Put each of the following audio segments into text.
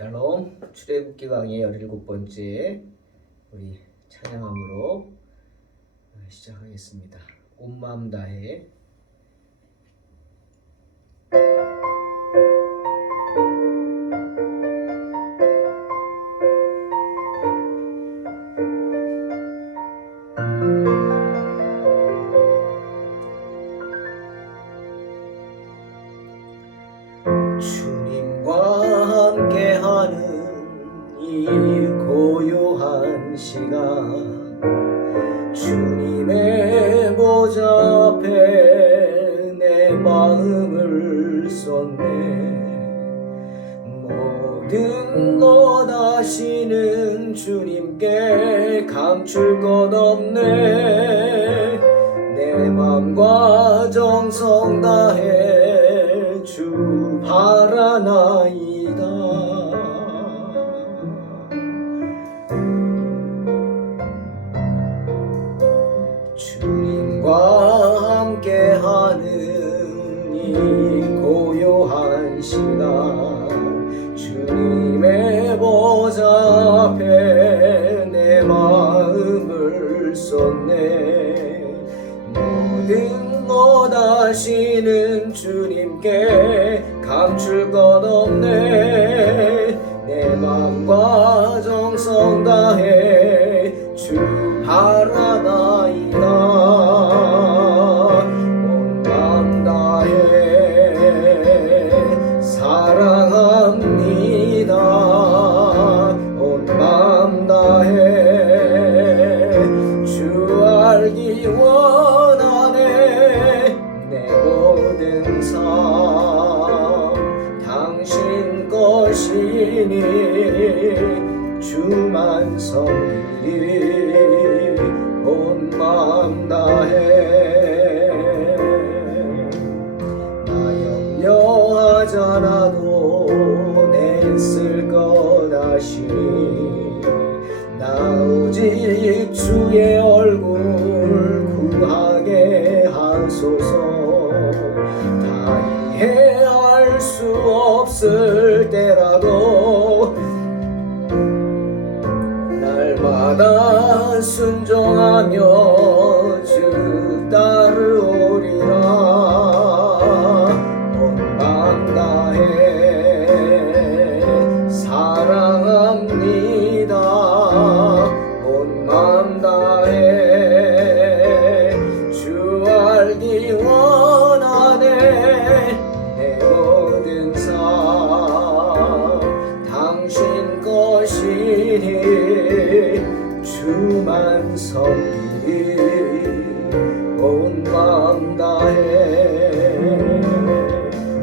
샬롬. 출애굽기 강의 17번째 우리 찬양함으로 시작하겠습니다. 온 마음 다해. 주님과 함께하는 이 고요한 시간, 주님의 보좌 앞에 내 마음을 쏟네. 모든 것 아시는 주님께 감출 것 없네. 내 맘과 정성 다해 주 바라나이다. 주님과 함께하는 이 고요한 시간, 주님의 보좌 앞에 내 마음을 쏟네. 모든 것 아시는 주님께 감출 것 없네. 내 맘과 정성 다해 주 바라나이다. 온 맘 다해 사랑합니다. 온 맘 다해 주 알기 원하네. 내 모든 삶 당신 것이니 주만 섬기리. 온 마음 다해. 나 염려하잖아도 내 쓸 것 아시니. 나 오직 주의 얼굴 구하게 하소서. 다 이해할 수 없을 때라도 날마다 순종하며 주 따르오리라. 온 맘 다해 사랑합니다. 온 맘 다해 주 알기 원하네. 내 모든 삶 당신 것이니 주만 섬기리. 온 마음 다해.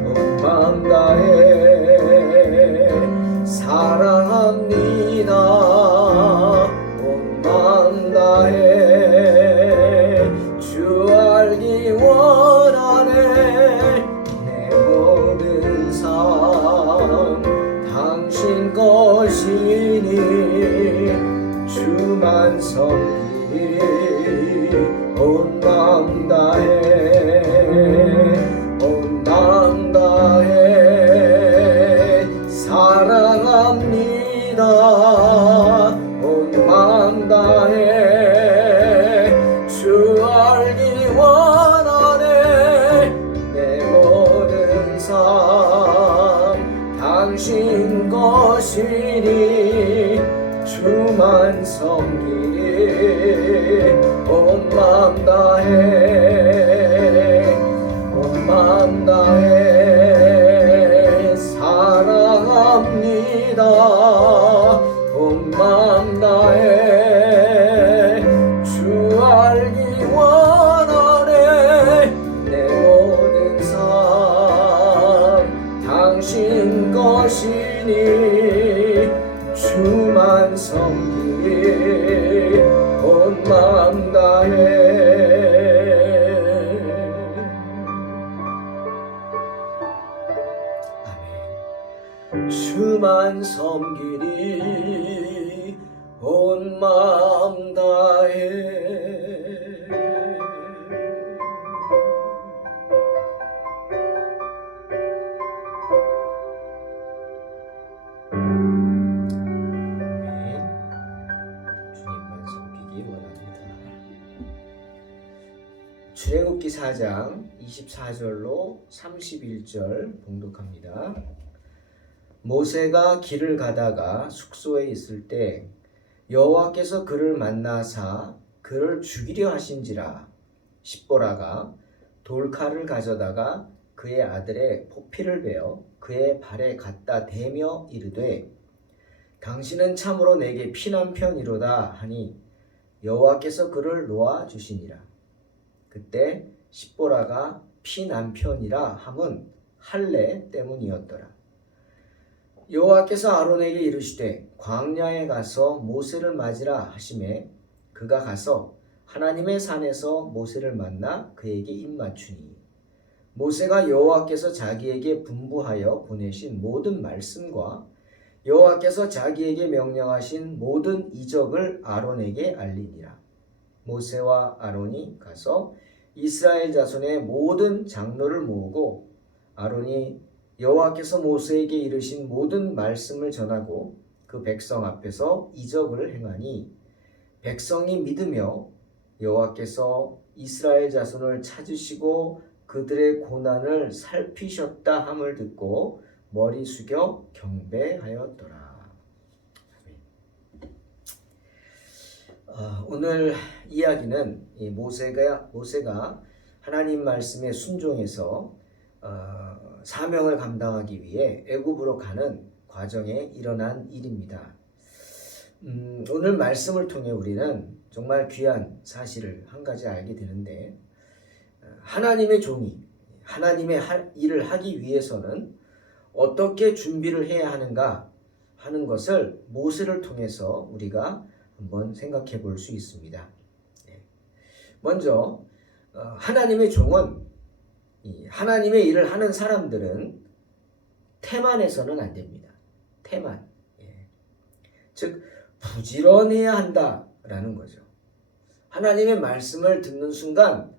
온 마음 다해 사랑합니다. 온 마음 다해 주 알기 원하네. 내 모든 삶 당신 것이니 주만 섬기리. 온 마음 다해. 온 마음 다해 사랑합니다. 온 마음 다해 주 알기 원하네. 내 모든 삶 당신 것이니 주만 섬기리. 온 마음 다해. 온 마음 다해 사랑합니다. 온 마음 다해 주 알기 원하네. 내 모든 삶 당신 것이니 주만 섬기리. 온 마음 다해. 아멘. 주만 섬기리. 온 마음 다해. 24장 24절로 31절 봉독합니다. 모세가 길을 가다가 숙소에 있을 때 여호와께서 그를 만나사 그를 죽이려 하신지라. 십보라가 돌칼을 가져다가 그의 아들의 포피를 베어 그의 발에 갖다 대며 이르되 당신은 참으로 내게 피난편이로다 하니 여호와께서 그를 놓아 주시니라. 그때 십보라가 피난편이라 함은 할례 때문이었더라. 여호와께서 아론에게 이르시되 광야에 가서 모세를 맞으라 하시매 그가 가서 하나님의 산에서 모세를 만나 그에게 입맞추니 모세가 여호와께서 자기에게 분부하여 보내신 모든 말씀과 여호와께서 자기에게 명령하신 모든 이적을 아론에게 알리니라. 모세와 아론이 가서 이스라엘 자손의 모든 장로를 모으고 아론이 여호와께서 모세에게 이르신 모든 말씀을 전하고 그 백성 앞에서 이적을 행하니 백성이 믿으며 여호와께서 이스라엘 자손을 찾으시고 그들의 고난을 살피셨다 함을 듣고 머리 숙여 경배하였더라. 오늘 이야기는 모세가 하나님 말씀에 순종해서 사명을 감당하기 위해 애굽으로 가는 과정에 일어난 일입니다. 오늘 말씀을 통해 우리는 정말 귀한 사실을 한 가지 알게 되는데 하나님의 종이 하나님의 일을 하기 위해서는 어떻게 준비를 해야 하는가 하는 것을 모세를 통해서 우리가 한번 생각해 볼 수 있습니다. 먼저 하나님의 종은 하나님의 일을 하는 사람들은 태만해서는 안 됩니다. 태만. 즉 부지런해야 한다라는 거죠. 하나님의 말씀을 듣는 순간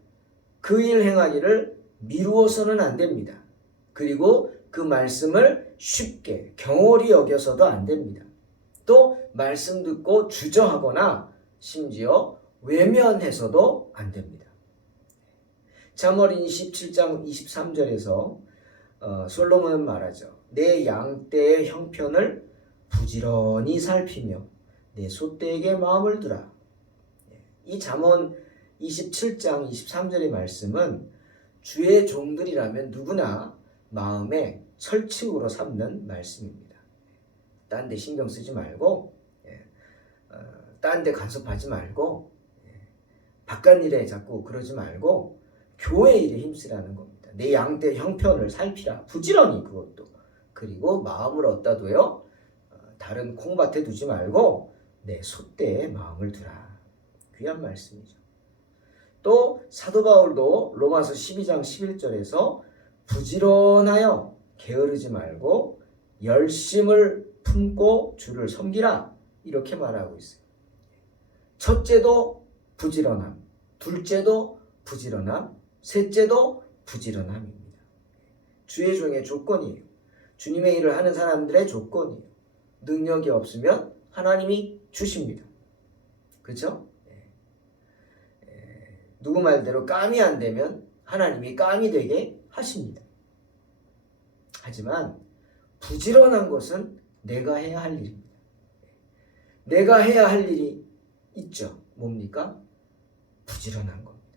그 일 행하기를 미루어서는 안 됩니다. 그리고 그 말씀을 쉽게 경홀히 여겨서도 안 됩니다. 또 말씀 듣고 주저하거나 심지어 외면해서도 안 됩니다. 잠언 27장 23절에서 솔로몬은 말하죠. 내 양떼의 형편을 부지런히 살피며 내 소떼에게 마음을 두라. 이 잠언 27장 23절의 말씀은 주의 종들이라면 누구나 마음에 철칙으로 삼는 말씀입니다. 딴 데 신경 쓰지 말고 딴 데 간섭하지 말고 바깥 일에 자꾸 그러지 말고 교회 일에 힘쓰라는 겁니다. 내 양떼 형편을 살피라. 부지런히 그것도. 그리고 마음을 얻다 둬요. 다른 콩밭에 두지 말고 내 소떼에 마음을 두라. 귀한 말씀이죠. 또 사도 바울도 로마서 12장 11절에서 부지런하여 게으르지 말고 열심을 품고 주를 섬기라 이렇게 말하고 있어요. 첫째도 부지런함, 둘째도 부지런함, 셋째도 부지런함입니다. 주의 종의 조건이에요. 주님의 일을 하는 사람들의 조건이에요. 능력이 없으면 하나님이 주십니다. 그렇죠? 누구 말대로 깜이 안 되면 하나님이 깜이 되게 하십니다. 하지만 부지런한 것은 내가 해야 할 일입니다. 내가 해야 할 일이 있죠. 뭡니까? 부지런한 겁니다.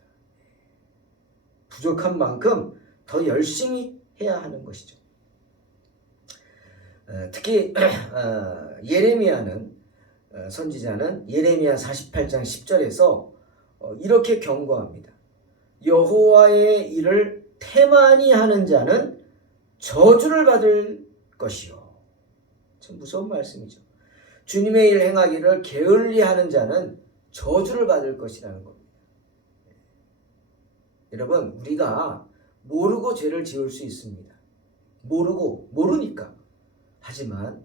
부족한 만큼 더 열심히 해야 하는 것이죠. 특히 예레미야는 선지자는 예레미야 48장 10절에서 이렇게 경고합니다. 여호와의 일을 태만히 하는 자는 저주를 받을 것이요. 참 무서운 말씀이죠. 주님의 일 행하기를 게을리 하는 자는 저주를 받을 것이라는 겁니다. 여러분, 우리가 모르고 죄를 지을 수 있습니다. 모르니까. 하지만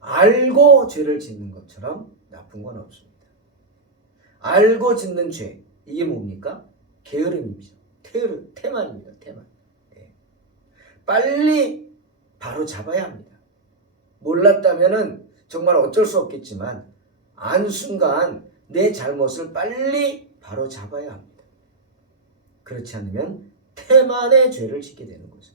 알고 죄를 짓는 것처럼 나쁜 건 없습니다. 알고 짓는 죄, 이게 뭡니까? 게으름이죠. 태만입니다. 태만. 빨리 바로 잡아야 합니다. 몰랐다면은 정말 어쩔 수 없겠지만 안 순간 내 잘못을 빨리 바로 잡아야 합니다. 그렇지 않으면 태만의 죄를 짓게 되는 거죠.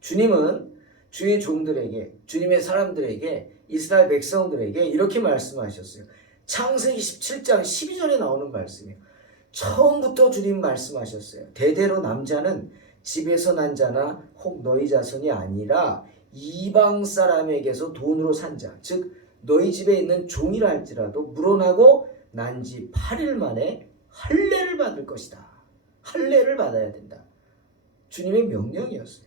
주님은 주의 종들에게, 주님의 사람들에게, 이스라엘 백성들에게 이렇게 말씀하셨어요. 창세기 17장 12절에 나오는 말씀이에요. 처음부터 주님 말씀하셨어요. 대대로 남자는 집에서 난 자나 혹 너희 자손이 아니라 이방 사람에게서 돈으로 산 자, 즉 너희 집에 있는 종이라 할지라도 물어나고 난 지 8일 만에 할례를 받을 것이다. 할례를 받아야 된다. 주님의 명령이었어요.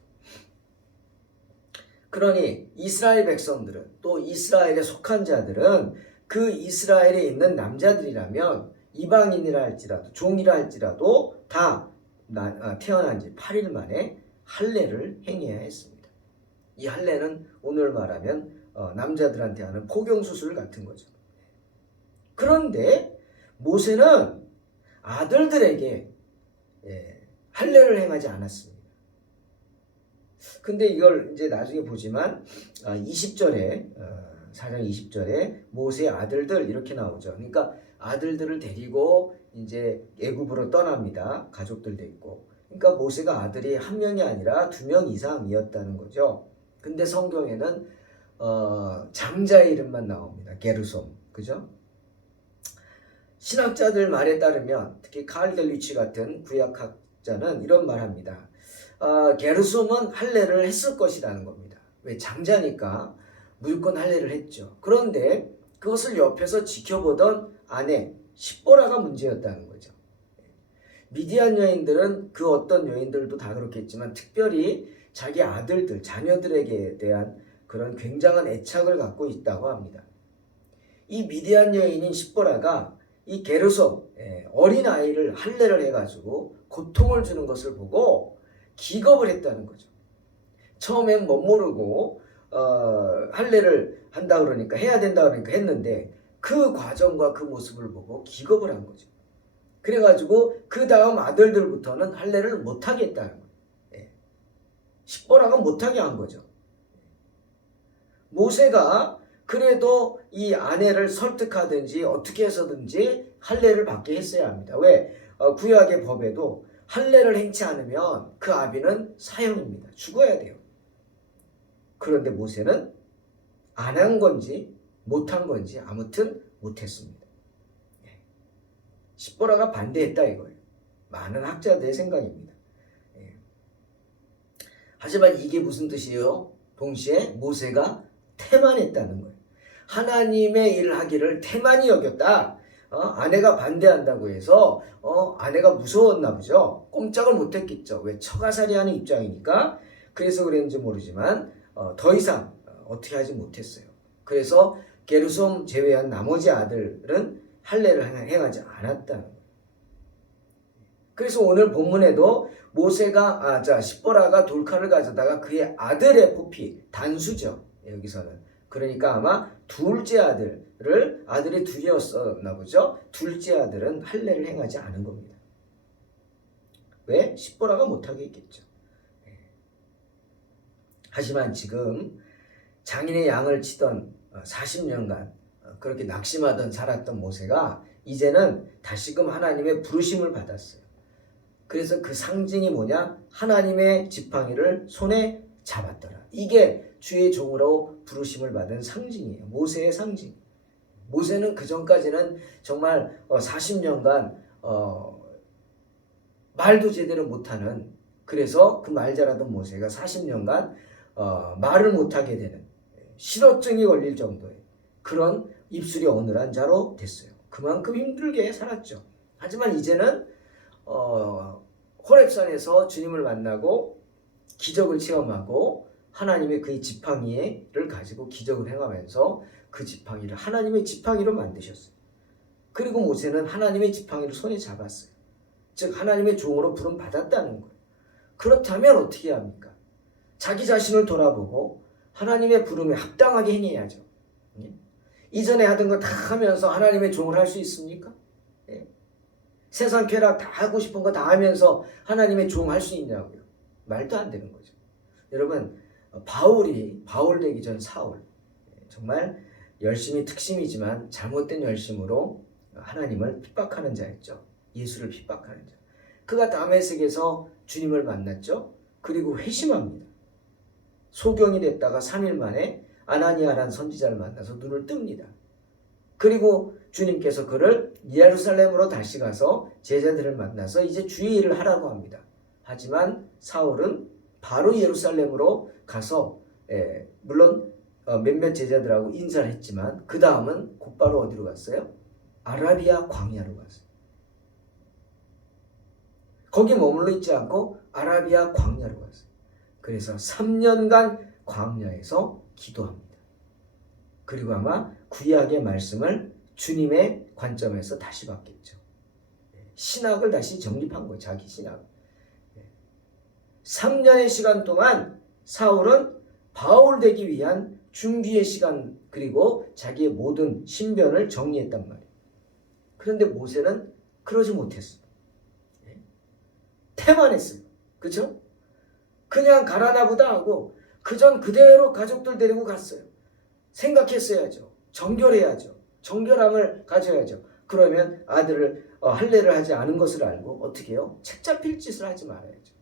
그러니 이스라엘 백성들은, 또 이스라엘에 속한 자들은 그 이스라엘에 있는 남자들이라면 이방인이라 할지라도 종이라 할지라도 다 태어난 지 8일 만에 할례를 행해야 했습니다. 이 할례는 오늘 말하면 남자들한테 하는 포경수술 같은 거죠. 그런데 모세는 아들들에게 할례를 행하지 않았습니다. 근데 이걸 이제 나중에 보지만 20절에 4장 20절에 모세의 아들들 이렇게 나오죠. 그러니까 아들들을 데리고 이제 애굽으로 떠납니다. 가족들도 있고. 그러니까 모세가 아들이 한 명이 아니라 2명 이상이었다는 거죠. 근데 성경에는 장자의 이름만 나옵니다. 게르솜. 그죠? 신학자들 말에 따르면 특히 칼 델리치 같은 구약학자는 이런 말합니다. 게르솜은 할례를 했을 것이라는 겁니다. 왜? 장자니까 무조건 할례를 했죠. 그런데 그것을 옆에서 지켜보던 아내 십보라가 문제였다는 거죠. 미디안 여인들은 그 어떤 여인들도 다 그렇겠지만 특별히 자기 아들들, 자녀들에게 대한 그런 굉장한 애착을 갖고 있다고 합니다. 이 미디안 여인인 십보라가 이 게르솜 어린아이를 할례를 해가지고 고통을 주는 것을 보고 기겁을 했다는 거죠. 처음엔 못 모르고 할례를 한다 그러니까 해야 된다 그러니까 했는데 그 과정과 그 모습을 보고 기겁을 한 거죠. 그래가지고 그 다음 아들들부터는 할례를 못하게 했다는 거예요. 십보라가 못하게 한 거죠. 모세가 그래도 이 아내를 설득하든지 어떻게 해서든지 할례를 받게 했어야 합니다. 왜? 구약의 법에도 할례를 행치 않으면 그 아비는 사형입니다. 죽어야 돼요. 그런데 모세는 안 한 건지 못한 건지 아무튼 못했습니다. 십보라가 반대했다 이거예요. 많은 학자들의 생각입니다. 하지만 이게 무슨 뜻이에요? 동시에 모세가 태만했다는 거예요. 하나님의 일을 하기를 태만히 여겼다. 아내가 반대한다고 해서 아내가 무서웠나 보죠. 꼼짝을 못했겠죠. 왜? 처가살이하는 입장이니까. 그래서 그랬는지 모르지만 더 이상 어떻게 하지 못했어요. 그래서 게르솜 제외한 나머지 아들은 할례를 행하지 않았다는 거예요. 그래서 오늘 본문에도 모세가 십보라가 돌칼을 가져다가 그의 아들의 포피, 단수죠. 여기서는. 그러니까 아마 둘째 아들이 둘이었었나 보죠. 둘째 아들은 할례를 행하지 않은 겁니다. 왜? 십보라가 못하게 했겠죠. 하지만 지금 장인의 양을 치던 40년간 그렇게 낙심하던 살았던 모세가 이제는 다시금 하나님의 부르심을 받았어요. 그래서 그 상징이 뭐냐? 하나님의 지팡이를 손에 잡았더라. 이게 주의 종으로 부르심을 받은 상징이에요. 모세의 상징. 모세는 그 전까지는 정말 40년간 말도 제대로 못하는, 그래서 그 말 잘하던 모세가 40년간 말을 못하게 되는 실어증이 걸릴 정도의 그런 입술이 어눌한 자로 됐어요. 그만큼 힘들게 살았죠. 하지만 이제는 호렙산에서 주님을 만나고 기적을 체험하고 하나님의 그의 지팡이를 가지고 기적을 행하면서 그 지팡이를 하나님의 지팡이로 만드셨어요. 그리고 모세는 하나님의 지팡이를 손에 잡았어요. 즉 하나님의 종으로 부름 받았다는 거예요. 그렇다면 어떻게 합니까? 자기 자신을 돌아보고 하나님의 부름에 합당하게 행해야죠. 이전에 하던 거 다 하면서 하나님의 종을 할 수 있습니까? 세상 쾌락 다 하고 싶은 거 다 하면서 하나님의 종 할 수 있냐고요? 말도 안 되는 거죠. 여러분, 바울 되기 전 사울, 정말 열심이 특심이지만 잘못된 열심으로 하나님을 핍박하는 자였죠. 예수를 핍박하는 자. 그가 다메섹에서 주님을 만났죠. 그리고 회심합니다. 소경이 됐다가 3일 만에 아나니아라는 선지자를 만나서 눈을 뜹니다. 그리고 주님께서 그를 예루살렘으로 다시 가서 제자들을 만나서 이제 주의 일을 하라고 합니다. 하지만 사울은 바로 예루살렘으로 가서 물론 몇몇 제자들하고 인사를 했지만 그 다음은 곧바로 어디로 갔어요? 아라비아 광야로 갔어요. 거기 머물러 있지 않고 아라비아 광야로 갔어요. 그래서 3년간 광야에서 기도합니다. 그리고 아마 구약의 말씀을 주님의 관점에서 다시 봤겠죠. 신학을 다시 정립한 거예요. 자기 신학. 3년의 시간 동안 사울은 바울 되기 위한 준비의 시간 그리고 자기의 모든 신변을 정리했단 말이에요. 그런데 모세는 그러지 못했어요. 태만했어요. 그렇죠? 그냥 가라나 보다 하고 그전 그대로 가족들 데리고 갔어요. 생각했어야죠. 정결해야죠. 정결함을 가져야죠. 그러면 아들을 할례를 하지 않은 것을 알고 어떻게 해요? 책 잡힐 짓을 하지 말아야죠.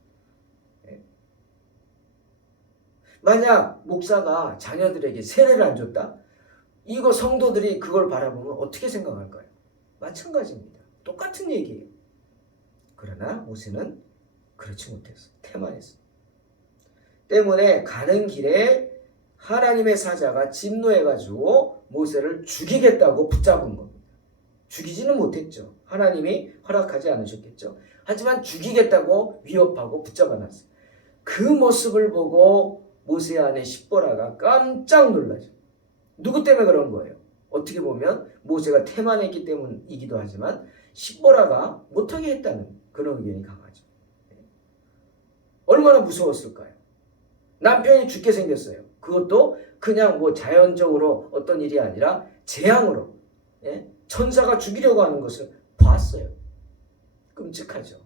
만약 목사가 자녀들에게 세례를 안 줬다? 이거 성도들이 그걸 바라보면 어떻게 생각할까요? 마찬가지입니다. 똑같은 얘기예요. 그러나 모세는 그렇지 못했어요. 태만했어요. 때문에 가는 길에 하나님의 사자가 진노해가지고 모세를 죽이겠다고 붙잡은 겁니다. 죽이지는 못했죠. 하나님이 허락하지 않으셨겠죠. 하지만 죽이겠다고 위협하고 붙잡아놨어요. 그 모습을 보고 모세 아내 십보라가 깜짝 놀라죠. 누구 때문에 그런 거예요? 어떻게 보면 모세가 태만했기 때문이기도 하지만 십보라가 못하게 했다는 그런 의견이 강하죠. 얼마나 무서웠을까요? 남편이 죽게 생겼어요. 그것도 그냥 뭐 자연적으로 어떤 일이 아니라 재앙으로 천사가 죽이려고 하는 것을 봤어요. 끔찍하죠.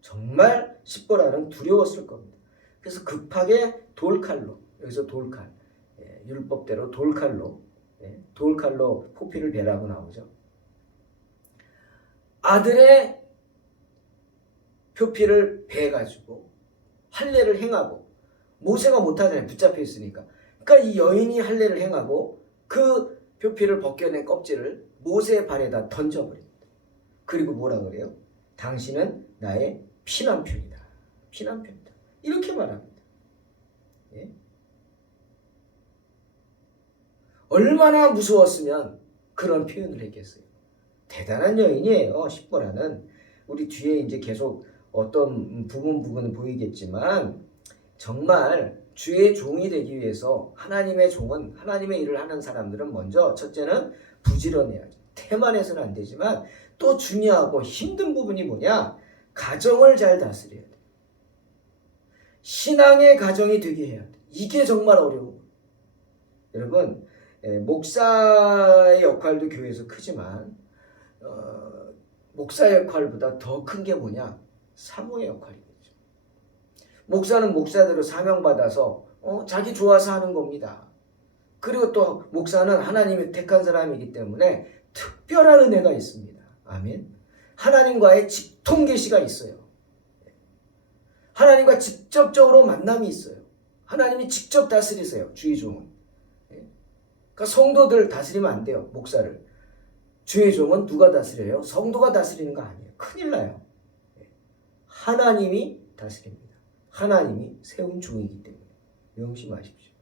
정말 십보라는 두려웠을 겁니다. 그래서 급하게 돌칼로, 여기서 돌칼, 율법대로 돌칼로 포피를 베라고 나오죠. 아들의 표피를 베가지고 할례를 행하고 모세가 못하잖아요. 붙잡혀 있으니까. 그러니까 이 여인이 할례를 행하고 그 표피를 벗겨낸 껍질을 모세의 발에다 던져버립니다. 그리고 뭐라 그래요? 당신은 나의 피난편이다. 피난편이다. 이렇게 말합니다. 예? 얼마나 무서웠으면 그런 표현을 했겠어요. 대단한 여인이에요. 십보라는. 우리 뒤에 이제 계속 어떤 부분은 보이겠지만 정말 주의 종이 되기 위해서 하나님의 종은 하나님의 일을 하는 사람들은 먼저 첫째는 부지런해야죠. 태만해서는 안 되지만 또 중요하고 힘든 부분이 뭐냐? 가정을 잘 다스려야 돼. 신앙의 가정이 되게 해야 돼. 이게 정말 어려워. 여러분 목사의 역할도 교회에서 크지만 목사의 역할보다 더 큰 게 뭐냐? 사모의 역할이겠죠. 목사는 목사대로 사명받아서 자기 좋아서 하는 겁니다. 그리고 또 목사는 하나님이 택한 사람이기 때문에 특별한 은혜가 있습니다. 아멘. 하나님과의 직통계시가 있어요. 하나님과 직접적으로 만남이 있어요. 하나님이 직접 다스리세요. 주의 종은. 그러니까 성도들 다스리면 안 돼요. 목사를. 주의 종은 누가 다스려요? 성도가 다스리는 거 아니에요. 큰일 나요. 하나님이 다스립니다. 하나님이 세운 종이기 때문에. 명심하십시오.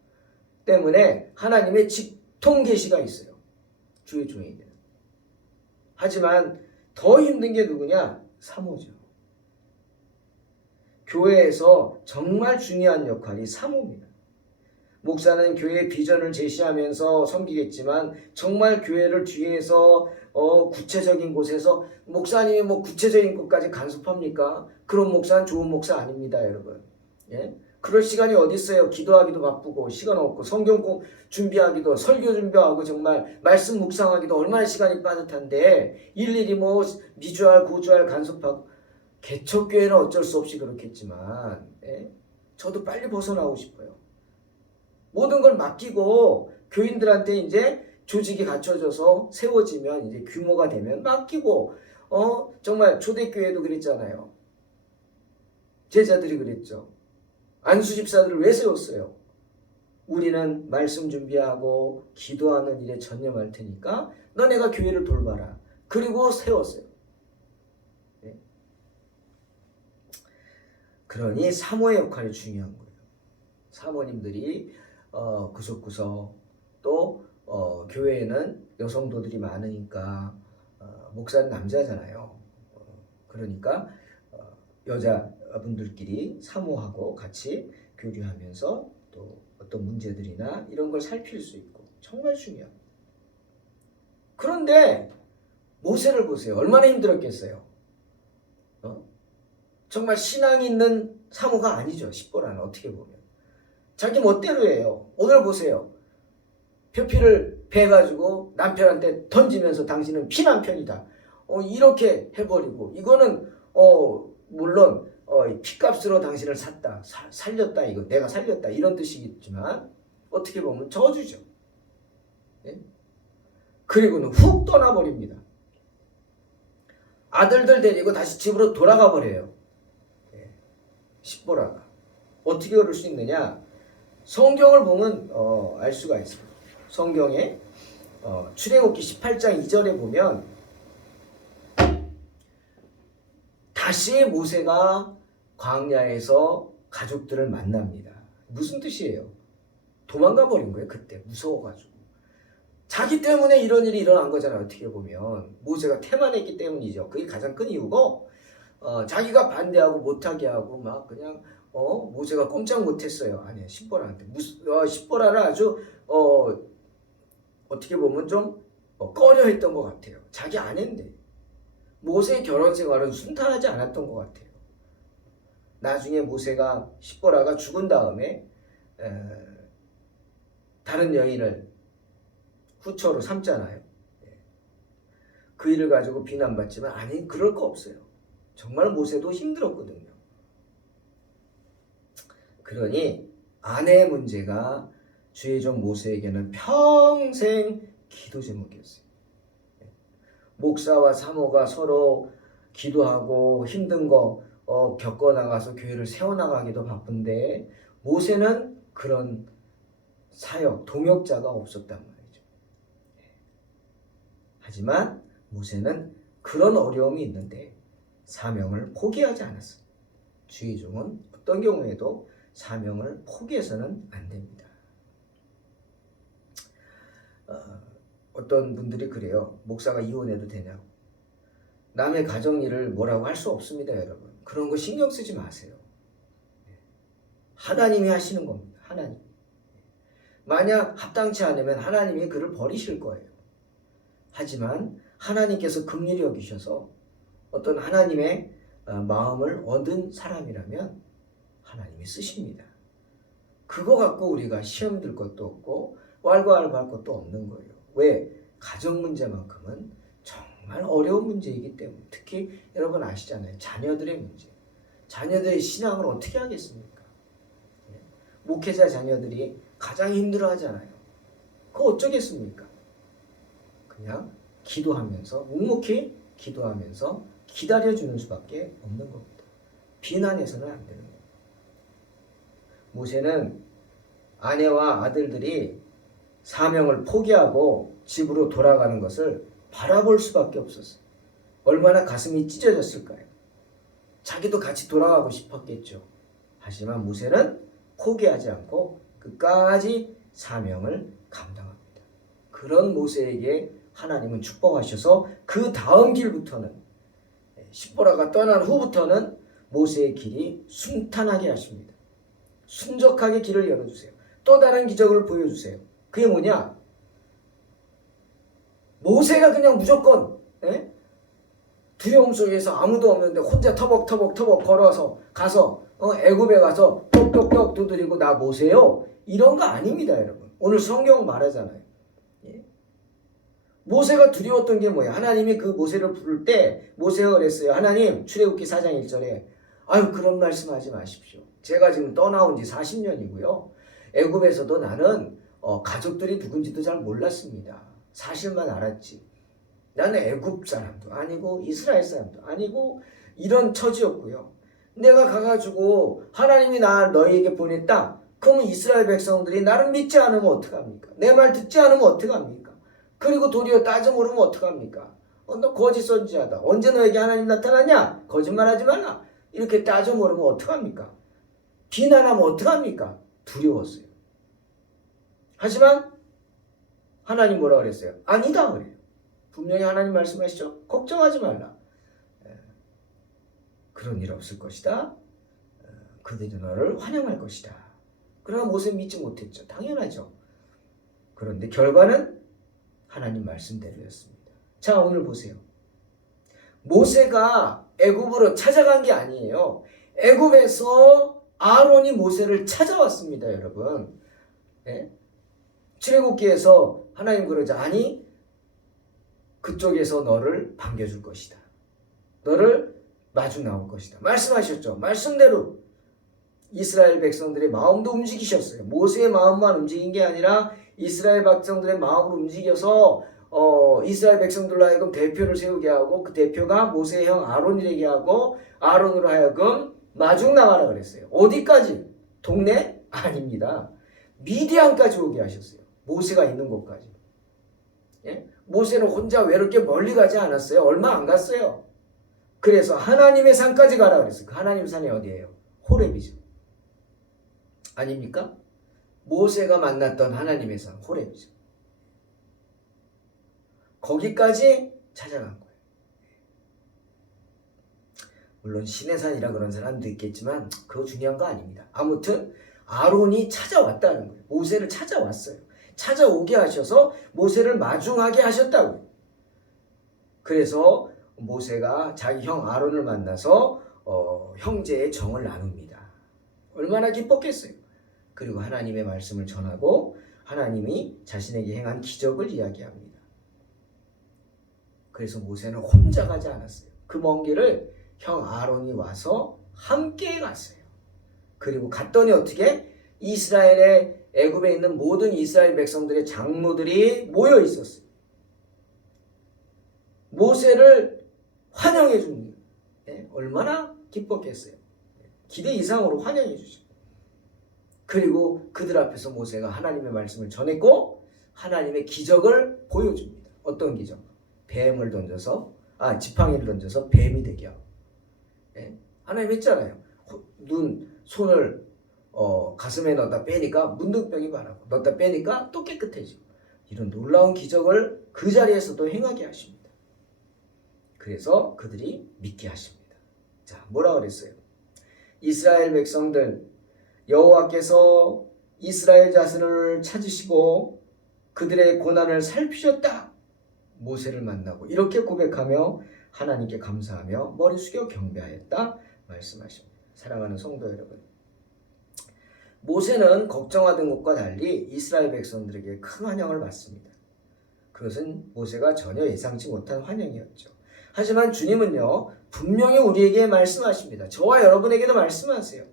때문에 하나님의 직통계시가 있어요. 주의 종에게는. 하지만 더 힘든 게 누구냐? 사모죠. 교회에서 정말 중요한 역할이 사모입니다. 목사는 교회의 비전을 제시하면서 섬기겠지만 정말 교회를 뒤에서 구체적인 곳에서 목사님이 뭐 구체적인 곳까지 간섭합니까? 그런 목사는 좋은 목사 아닙니다, 여러분. 예? 그럴 시간이 어디 있어요? 기도하기도 바쁘고 시간 없고 성경 꼭 준비하기도 설교 준비하고 정말 말씀 묵상하기도 얼마나 시간이 빠듯한데 일일이 뭐 미주알 고주알 간섭하고 개척교회는 어쩔 수 없이 그렇겠지만 저도 빨리 벗어나고 싶어요. 모든 걸 맡기고 교인들한테 이제 조직이 갖춰져서 세워지면 이제 규모가 되면 맡기고 정말 초대교회도 그랬잖아요. 제자들이 그랬죠. 안수 집사들을 왜 세웠어요? 우리는 말씀 준비하고 기도하는 일에 전념할 테니까 너네가 교회를 돌봐라. 그리고 세웠어요. 네. 그러니 사모의 역할이 중요한 거예요. 사모님들이 구석구석 또 교회에는 여성도들이 많으니까 목사는 남자잖아요. 그러니까 여자분들끼리 사모하고 같이 교류하면서 또 어떤 문제들이나 이런 걸 살필 수 있고 정말 중요합니다. 그런데 모세를 보세요. 얼마나 힘들었겠어요. 정말 신앙 있는 사모가 아니죠. 십보라는 어떻게 보면. 자기 멋대로 해요. 오늘 보세요. 표피를 베가지고 남편한테 던지면서 당신은 피남편이다. 이렇게 해버리고 이거는 물론 피값으로 당신을 샀다. 살렸다. 이거 내가 살렸다. 이런 뜻이겠지만 어떻게 보면 저주죠. 네? 그리고는 훅 떠나버립니다. 아들들 데리고 다시 집으로 돌아가 버려요. 네. 십보라가. 어떻게 그럴 수 있느냐? 성경을 보면 알 수가 있습니다. 성경에 출애굽기 18장 2절에 보면 다시 모세가 광야에서 가족들을 만납니다. 무슨 뜻이에요? 도망가 버린 거예요. 그때 무서워가지고. 자기 때문에 이런 일이 일어난 거잖아요. 어떻게 보면 모세가 태만했기 때문이죠. 그게 가장 큰 이유고 자기가 반대하고 못하게 하고 막 그냥 모세가 꼼짝 못했어요. 아니 십보라한테 십보라를 아주 어떻게 보면 좀 꺼려했던 것 같아요. 자기 아내인데 모세의 결혼 생활은 순탄하지 않았던 것 같아요. 나중에 모세가 십보라가 죽은 다음에 다른 여인을 후처로 삼잖아요. 그 일을 가지고 비난받지만 아니 그럴 거 없어요. 정말 모세도 힘들었거든요. 그러니 아내의 문제가 주의 종 모세에게는 평생 기도 제목이었어요. 목사와 사모가 서로 기도하고 힘든 거 겪어나가서 교회를 세워나가기도 바쁜데 모세는 그런 사역, 동역자가 없었단 말이죠. 하지만 모세는 그런 어려움이 있는데 사명을 포기하지 않았어요. 주의 종은 어떤 경우에도 사명을 포기해서는 안 됩니다. 어떤 분들이 그래요. 목사가 이혼해도 되냐고. 남의 가정일을 뭐라고 할 수 없습니다, 여러분. 그런 거 신경 쓰지 마세요. 하나님이 하시는 겁니다. 하나님. 만약 합당치 않으면 하나님이 그를 버리실 거예요. 하지만 하나님께서 긍휼히 여기셔서 어떤 하나님의 마음을 얻은 사람이라면 하나님이 쓰십니다. 그거 갖고 우리가 시험 들 것도 없고 왈가왈부할 것도 없는 거예요. 왜? 가정 문제만큼은 정말 어려운 문제이기 때문에 특히 여러분 아시잖아요. 자녀들의 문제. 자녀들의 신앙을 어떻게 하겠습니까? 목회자 자녀들이 가장 힘들어하잖아요. 그거 어쩌겠습니까? 그냥 기도하면서 묵묵히 기도하면서 기다려주는 수밖에 없는 겁니다. 비난해서는 안 되는 겁니다. 모세는 아내와 아들들이 사명을 포기하고 집으로 돌아가는 것을 바라볼 수밖에 없었어요. 얼마나 가슴이 찢어졌을까요? 자기도 같이 돌아가고 싶었겠죠. 하지만 모세는 포기하지 않고 끝까지 사명을 감당합니다. 그런 모세에게 하나님은 축복하셔서 그 다음 길부터는 십보라가 떠난 후부터는 모세의 길이 순탄하게 하십니다. 순적하게 길을 열어주세요. 또 다른 기적을 보여주세요. 그게 뭐냐? 모세가 그냥 무조건 두려움 속에서 아무도 없는데 혼자 터벅터벅 걸어서 가서 애굽에 가서 똑똑똑 두드리고 나 모세요? 이런 거 아닙니다, 여러분. 오늘 성경 말하잖아요. 모세가 두려웠던 게 뭐예요? 하나님이 그 모세를 부를 때 모세가 그랬어요. 하나님, 출애굽기 4장 1절에 아유 그런 말씀하지 마십시오. 제가 지금 떠나온 지 40년이고요. 애굽에서도 나는 가족들이 누군지도 잘 몰랐습니다. 사실만 알았지. 나는 애굽 사람도 아니고 이스라엘 사람도 아니고 이런 처지였고요. 내가 가가지고 하나님이 너희에게 보냈다. 그러면 이스라엘 백성들이 나를 믿지 않으면 어떡합니까? 내 말 듣지 않으면 어떡합니까? 그리고 도리어 따져 물으면 어떡합니까? 너 거짓 선지자다. 언제 너에게 하나님 나타나냐? 거짓말하지 말라. 이렇게 따져 물으면 어떡합니까? 비난하면 어떡합니까? 두려웠어요. 하지만 하나님 뭐라 그랬어요? 아니다 그래요. 분명히 하나님 말씀하시죠. 걱정하지 말라. 그런 일 없을 것이다. 그들이 너를 환영할 것이다. 그러나 모세 믿지 못했죠. 당연하죠. 그런데 결과는 하나님 말씀대로였습니다. 자, 오늘 보세요. 모세가 애굽으로 찾아간 게 아니에요. 애굽에서 아론이 모세를 찾아왔습니다, 여러분. 네? 출애굽기에서 하나님 그러자 아니 그쪽에서 너를 반겨줄 것이다. 너를 마주 나올 것이다. 말씀하셨죠. 말씀대로 이스라엘 백성들의 마음도 움직이셨어요. 모세의 마음만 움직인 게 아니라 이스라엘 백성들의 마음을 움직여서 이스라엘 백성들로 하여금 대표를 세우게 하고 그 대표가 모세의 형 아론이 되게 하고 아론으로 하여금 마중 나가라 그랬어요. 어디까지? 동네? 아닙니다. 미디안까지 오게 하셨어요. 모세가 있는 곳까지. 예? 모세는 혼자 외롭게 멀리 가지 않았어요. 얼마 안 갔어요. 그래서 하나님의 산까지 가라 그랬어요. 그 하나님 산이 어디예요? 호렙이죠. 아닙니까? 모세가 만났던 하나님의 산 호렙이죠. 거기까지 찾아간 거예요. 물론 신의 산이라 그런 사람도 있겠지만 그거 중요한 거 아닙니다. 아무튼 아론이 찾아왔다는 거예요. 모세를 찾아왔어요. 찾아오게 하셔서 모세를 마중하게 하셨다고요. 그래서 모세가 자기 형 아론을 만나서 형제의 정을 나눕니다. 얼마나 기뻤겠어요. 그리고 하나님의 말씀을 전하고 하나님이 자신에게 행한 기적을 이야기합니다. 그래서 모세는 혼자 가지 않았어요. 그 먼 길을 형 아론이 와서 함께 갔어요. 그리고 갔더니 어떻게? 이스라엘의 애굽에 있는 모든 이스라엘 백성들의 장로들이 모여 있었어요. 모세를 환영해 줍니다. 네? 얼마나 기뻤겠어요. 기대 이상으로 환영해 주죠. 그리고 그들 앞에서 모세가 하나님의 말씀을 전했고 하나님의 기적을 보여줍니다. 어떤 기적? 뱀을 던져서 지팡이를 던져서 뱀이 되게 하고. 네? 하나님 했잖아요. 손을 가슴에 넣었다 빼니까 문둥병이 바라고 넣었다 빼니까 또 깨끗해지고 이런 놀라운 기적을 그 자리에서도 행하게 하십니다. 그래서 그들이 믿게 하십니다. 자, 뭐라 그랬어요? 이스라엘 백성들 여호와께서 이스라엘 자손을 찾으시고 그들의 고난을 살피셨다. 모세를 만나고 이렇게 고백하며 하나님께 감사하며 머리 숙여 경배하였다 말씀하십니다. 사랑하는 성도 여러분, 모세는 걱정하던 것과 달리 이스라엘 백성들에게 큰 환영을 받습니다. 그것은 모세가 전혀 예상치 못한 환영이었죠. 하지만 주님은요 분명히 우리에게 말씀하십니다. 저와 여러분에게도 말씀하세요.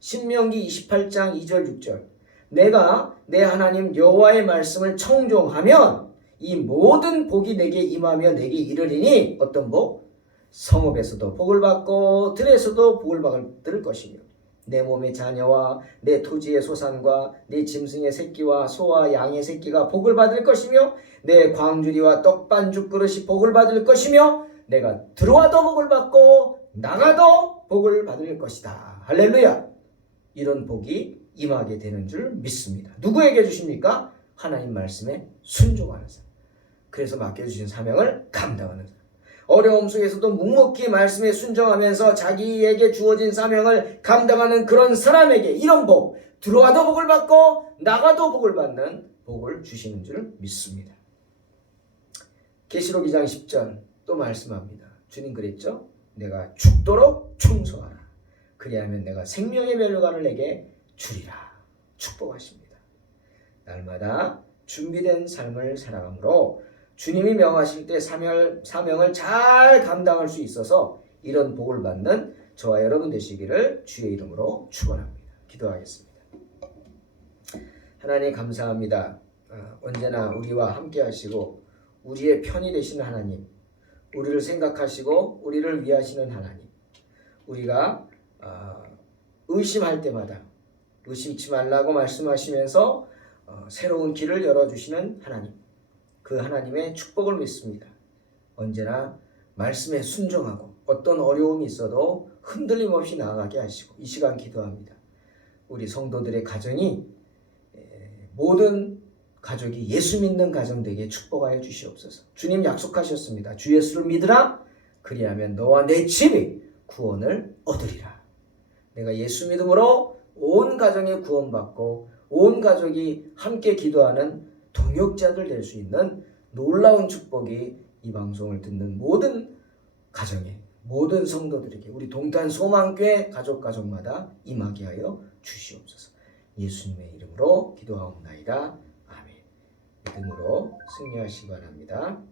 신명기 28장 2절 6절 내가 내 하나님 여호와의 말씀을 청종하면 이 모든 복이 내게 임하며 내게 이르리니 어떤 복? 성읍에서도 복을 받고 들에서도 복을 받을 것이며 내 몸의 자녀와 내 토지의 소산과 내 짐승의 새끼와 소와 양의 새끼가 복을 받을 것이며 내 광주리와 떡반죽 그릇이 복을 받을 것이며 내가 들어와도 복을 받고 나가도 복을 받을 것이다. 할렐루야. 이런 복이 임하게 되는 줄 믿습니다. 누구에게 주십니까? 하나님 말씀에 순종하는 사람. 그래서 맡겨주신 사명을 감당하는 사람. 어려움 속에서도 묵묵히 말씀에 순종하면서 자기에게 주어진 사명을 감당하는 그런 사람에게 이런 복, 들어와도 복을 받고 나가도 복을 받는 복을 주시는 줄 믿습니다. 계시록 2장 10절 또 말씀합니다. 주님 그랬죠? 내가 죽도록 충성하라. 그리하면 내가 생명의 멸류관을 내게 주리라. 축복하십니다. 날마다 준비된 삶을 살아가므로 주님이 명하실 때 사명을 잘 감당할 수 있어서 이런 복을 받는 저와 여러분 되시기를 주의 이름으로 축원합니다. 기도하겠습니다. 하나님 감사합니다. 언제나 우리와 함께 하시고 우리의 편이 되시는 하나님, 우리를 생각하시고 우리를 위하시는 하나님, 우리가 의심할 때마다 의심치 말라고 말씀하시면서 새로운 길을 열어주시는 하나님, 그 하나님의 축복을 믿습니다. 언제나 말씀에 순종하고 어떤 어려움이 있어도 흔들림 없이 나아가게 하시고, 이 시간 기도합니다. 우리 성도들의 가정이 모든 가족이 예수 믿는 가정 되게 축복하여 주시옵소서. 주님 약속하셨습니다. 주 예수를 믿으라, 그리하면 너와 내 집이 구원을 얻으리라. 내가 예수 믿음으로 온 가정이 구원받고 온 가족이 함께 기도하는 동역자들 될 수 있는 놀라운 축복이 이 방송을 듣는 모든 가정에, 모든 성도들에게, 우리 동탄 소망교회 가족마다 임하게 하여 주시옵소서. 예수님의 이름으로 기도하옵나이다. 아멘. 믿음으로 승리하시기 바랍니다.